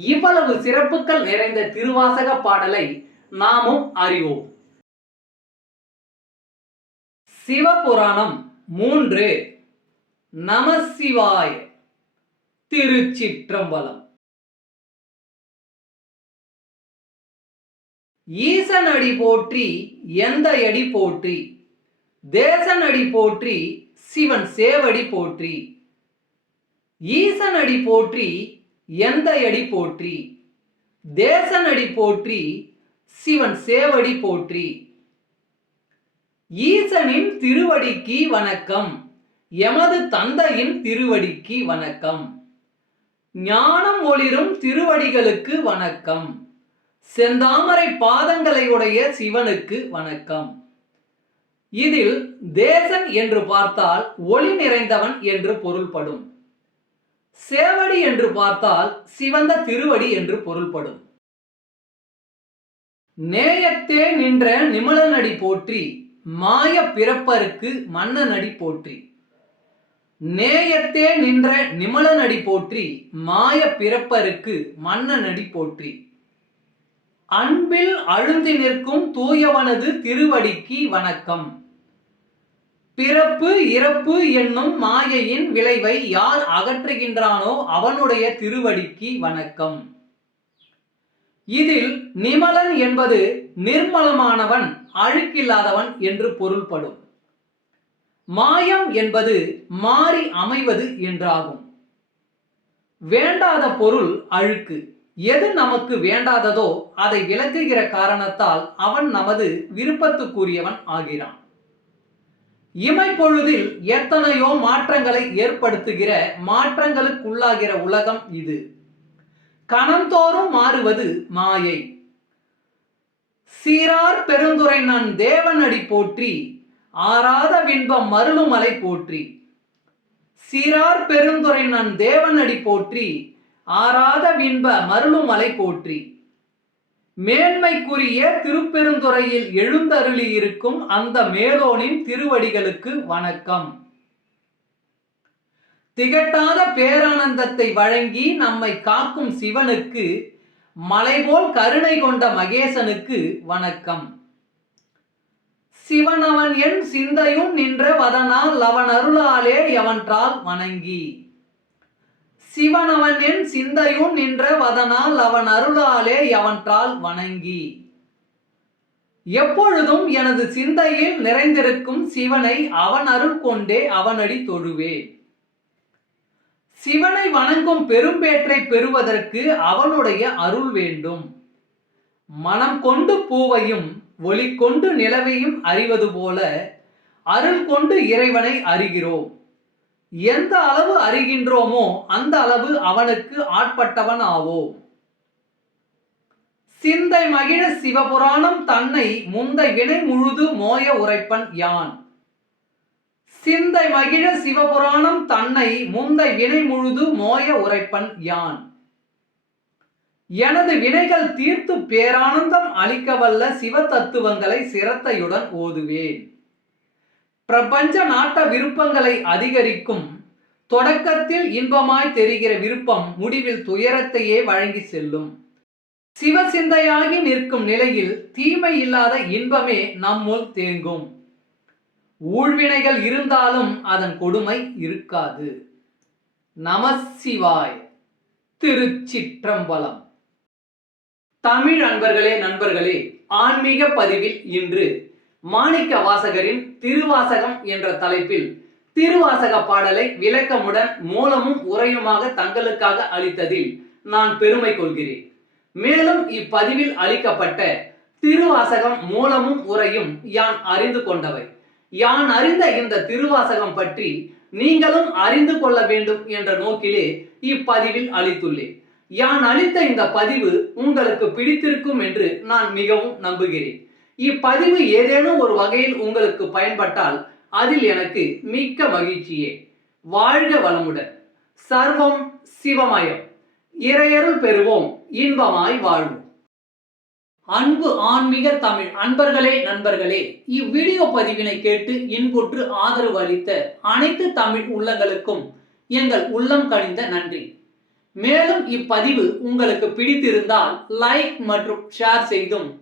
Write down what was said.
இவ்வளவு சிறப்புகள் நிறைந்த திருவாசக பாடலை நாமும் அறிவோம். சிவபுராணம் மூன்று. நமசிவாய் திருச்சிற்றம்பலம். ஈசனடி போற்றி எந்த அடி போற்றி? தேசனடி போற்றி சிவன் சேவடி போற்றி. ஈசனடி போற்றி எந்த அடி போற்றி தேசன் அடி போற்றி சிவன் சேவடி போற்றி. ஈசனின் திருவடிக்கு வணக்கம் எமது தந்தையின் திருவடிக்கு வணக்கம். ஞானம் ஒளிரும் திருவடிகளுக்கு வணக்கம் செந்தாமரை பாதங்களை உடைய சிவனுக்கு வணக்கம். இதில் தேசன் என்று பார்த்தால் ஒளி நிறைந்தவன் என்று பொருள்படும். சேவடி என்று பார்த்தால் சிவந்த திருவடி என்று பொருள்படும். நேயத்தே நின்ற நிமலனடி போற்றி மாய பிறப்பருக்கு மன்னனடி போற்றி. நேயத்தே நின்ற நிமலனடி போற்றி மாய பிறப்பருக்கு மன்னனடி போற்றி. அன்பில் அழுந்தி நிற்கும் தூயவனது திருவடிக்கு வணக்கம். பிறப்பு இறப்பு என்னும் மாயையின் விளைவை யார் அகற்றுகின்றானோ அவனுடைய திருவடிக்கு வணக்கம். இதில் நிமலன் என்பது நிர்மலமானவன் அழுக்கில்லாதவன் என்று பொருள்படும். மாயம் என்பது மாறி அமைவது என்றாகும். வேண்டாத பொருள் அழுக்கு. எது நமக்கு வேண்டாததோ அதை விளக்குகிற காரணத்தால் அவன் நமது விருப்பத்துக்குரியவன் ஆகிறான். இமைப்பொழுதில் எத்தனையோ மாற்றங்களை ஏற்படுத்துகிற மாற்றங்களுக்குள்ளாகிற உலகம் இது. கணந்தோறும் மாறுவது மாயை. சீரார் பெருந்துரை நான் தேவனடி போற்றி ஆறாத விண்பம் மருளுமலை போற்றி. சீரார் பெருந்துரை நான் தேவனடி போற்றி ஆறாத விண்ப மருளுமலை போற்றி. மேன்மைக்குரிய திருப்பெருந்துறையில் எழுந்தருளி இருக்கும் அந்த மேலோனின் திருவடிகளுக்கு வணக்கம். திகட்டாத பேரானந்தத்தை வழங்கி நம்மை காக்கும் சிவனுக்கு மலைபோல் கருணை கொண்ட மகேசனுக்கு வணக்கம். சிவனவன் என் சிந்தையும் நின்ற வதனால் அவன் அருளாலே எவன்றால் வணங்கி. சிவனவன் என் சிந்தையும் நின்ற வதனால் அவன் அருளாலே எவன்றால் வணங்கி. எப்பொழுதும் எனது சிந்தையில் நிறைந்திருக்கும் சிவனை அவன் அருள் கொண்டே அவனடி தொழுவே. சிவனை வணங்கும் பெரும்பேற்றை பெறுவதற்கு அவனுடைய அருள் வேண்டும். மனம் கொண்டு பூவையும் ஒளி கொண்டு நிலவையும் அறிவது போல அருள் கொண்டு இறைவனை அறிகிறோம். எந்த அளவு அறிகின்றோமோ அந்த அளவு அவனுக்கு ஆட்பட்டவன் ஆவோ. சிந்தை மகிழ சிவபுராணம் தன்னை முந்தை வினை முழுது மோய உரைப்பன் யான். சிந்தை மகிழ சிவபுராணம் தன்னை முந்தை வினை முழுது மோய உரைப்பன் யான். எனது வினைகள் தீர்த்து பேரானந்தம் அளிக்கவல்ல சிவ தத்துவங்களை சிரத்தையுடன் ஓதுவேன். பிரபஞ்ச நாட்ட விருப்பங்களை அதிகரிக்கும் தொடக்கத்தில் இன்பமாய் தெரிகிற விருப்பம் முடிவில் துயரத்தையே வழங்கி செல்லும். சிவசிந்தையாகி நிற்கும் நிலையில் தீமை இல்லாத இன்பமே நம்முள் தேங்கும். ஊழ்வினைகள் இருந்தாலும் அதன் கொடுமை இருக்காது. நமசிவாய் திருச்சிற்றம்பலம். தமிழ் அன்பர்களே நண்பர்களே ஆன்மீக பதிவில் இன்று மாணிக்க வாசகரின் திருவாசகம் என்ற தலைப்பில் திருவாசக பாடலை விளக்கமுடன் மூலமும் உரையுமாக தங்களுக்காக அளித்ததில் நான் பெருமை கொள்கிறேன். மேலும் இப்பதிவில் அளிக்கப்பட்ட திருவாசகம் மூலமும் உரையும் யான் அறிந்து கொண்டவை. யான் அறிந்த இந்த திருவாசகம் பற்றி நீங்களும் அறிந்து கொள்ள வேண்டும் என்ற நோக்கிலே இப்பதிவில் அளித்துள்ளேன். யான் அளித்த இந்த பதிவு உங்களுக்கு பிடித்திருக்கும் என்று நான் மிகவும் நம்புகிறேன். இப்பதிவு ஏதேனும் ஒரு வகையில் உங்களுக்கு பயன்பட்டால் அதில் எனக்கு மிக்க மகிழ்ச்சியே. வாழ்க வளமுடன். சர்வம் சிவமயம். இறையருள் பெறுவோம். இன்பமாய் வாழ்வோம். அன்பு ஆன்மீக தமிழ் அன்பர்களே நண்பர்களே இவ்வீடியோ பதிவினை கேட்டு இன்புற்று ஆதரவு அளித்த அனைத்து தமிழ் உள்ளங்களுக்கும் எங்கள் உள்ளம் கணிந்த நன்றி. மேலும் இப்பதிவு உங்களுக்கு பிடித்திருந்தால் லைக் மற்றும் ஷேர் செய்தும்